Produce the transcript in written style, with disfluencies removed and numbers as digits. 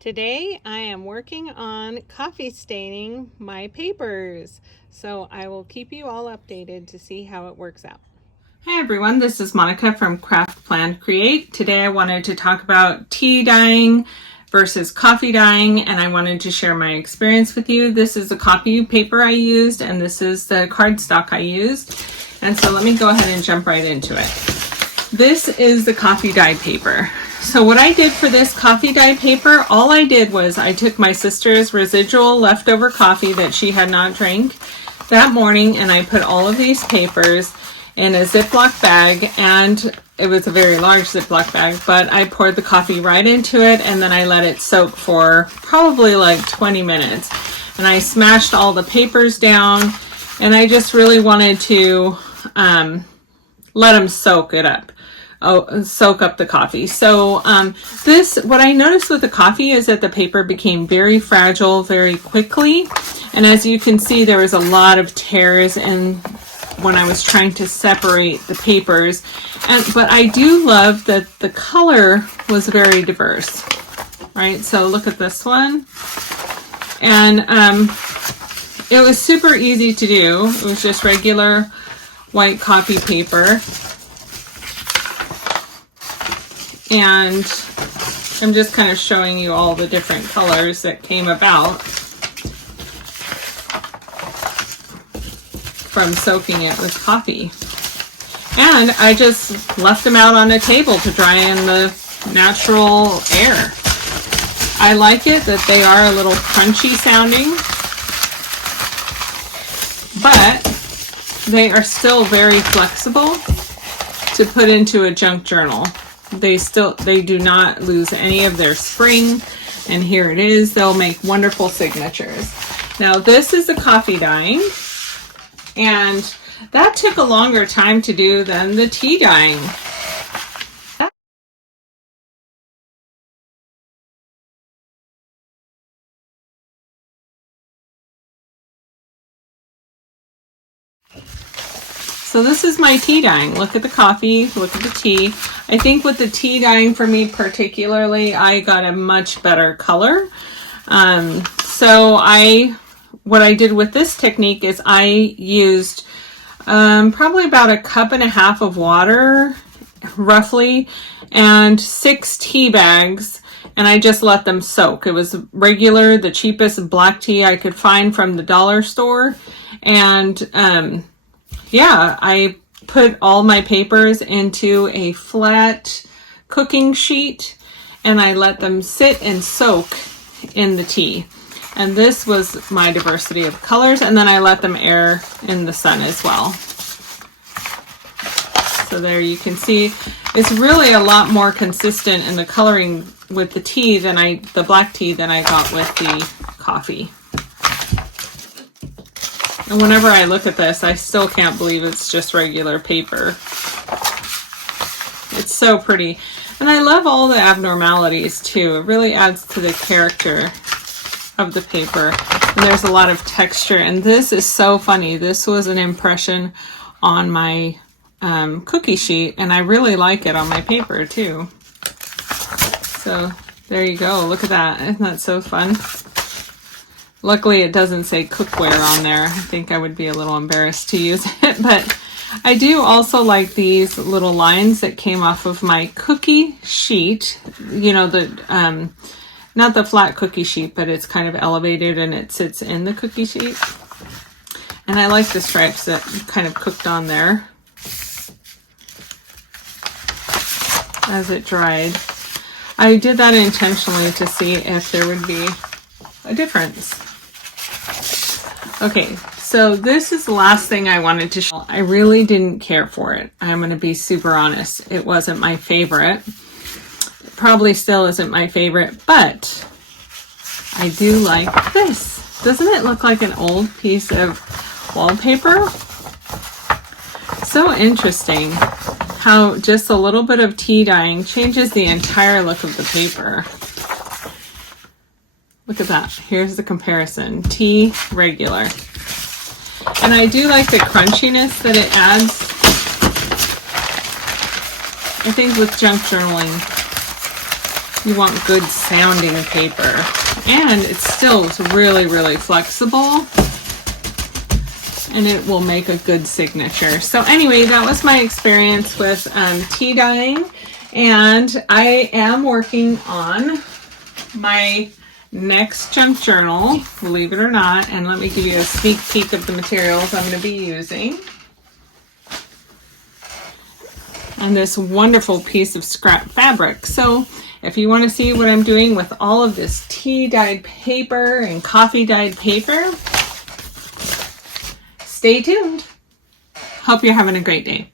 Today I am working on coffee staining my papers, so I will keep you all updated to see how it works out. Hi everyone, this is Monica from Craft Plan Create. Today I wanted to talk about tea dyeing versus coffee dyeing, and I wanted to share my experience with you. This is the copy paper I used, and this is the cardstock I used. And so let me go ahead and jump right into it. This is the coffee dye paper. So what I did for this coffee dye paper, all I did was I took my sister's residual leftover coffee that she had not drank that morning, and I put all of these papers in a Ziploc bag, and it was a very large Ziploc bag, but I poured the coffee right into it, and then I let it soak for probably like 20 minutes. And I smashed all the papers down, and I just really wanted to let them soak it up. Soak up the coffee. So what I noticed with the coffee is that the paper became very fragile very quickly, and as you can see, there was a lot of tears in when I was trying to separate the papers. But I do love that the color was very diverse. Right, so look at this one, and it was super easy to do. It was just regular white copy paper. And I'm just kind of showing you all the different colors that came about from soaking it with coffee. And I just left them out on a table to dry in the natural air. I like it that they are a little crunchy sounding, but they are still very flexible to put into a junk journal. They do not lose any of their spring, and here it is. They'll make wonderful signatures. Now this is the coffee dyeing, and that took a longer time to do than the tea dyeing. So this is my tea dyeing. Look at the coffee, look at the tea. I think with the tea dyeing for me particularly, I got a much better color. What I did with this technique is I used probably about 1.5 cups of water, roughly, and 6 tea bags, and I just let them soak. It was regular, the cheapest black tea I could find from the dollar store, and yeah, I put all my papers into a flat cooking sheet, and I let them sit and soak in the tea. And this was my diversity of colors, and then I let them air in the sun as well. So there you can see, it's really a lot more consistent in the coloring with the tea than the black tea than I got with the coffee. And whenever I look at this, I still can't believe it's just regular paper. It's so pretty. And I love all the abnormalities too. It really adds to the character of the paper. And there's a lot of texture. And this is so funny. This was an impression on my cookie sheet, and I really like it on my paper too. So there you go. Look at that. Isn't that so fun? Luckily, it doesn't say cookware on there. I think I would be a little embarrassed to use it, but I do also like these little lines that came off of my cookie sheet. You know, not the flat cookie sheet, but it's kind of elevated and it sits in the cookie sheet. And I like the stripes that kind of cooked on there as it dried. I did that intentionally to see if there would be a difference. Okay, so this is the last thing I wanted to show. I really didn't care for it. I'm going to be super honest. It wasn't my favorite. It probably still isn't my favorite, but I do like this. Doesn't it look like an old piece of wallpaper? So interesting how just a little bit of tea dyeing changes the entire look of the paper. Look at that. Here's the comparison. Tea, regular. And I do like the crunchiness that it adds. I think with junk journaling, You want good sounding paper. And it still is really, really flexible. And it will make a good signature. So anyway, that was my experience with tea dyeing. And I am working on my next junk journal, believe it or not. And let me give you a sneak peek of the materials I'm going to be using. And this wonderful piece of scrap fabric. So if you want to see what I'm doing with all of this tea dyed paper and coffee dyed paper, stay tuned. Hope you're having a great day.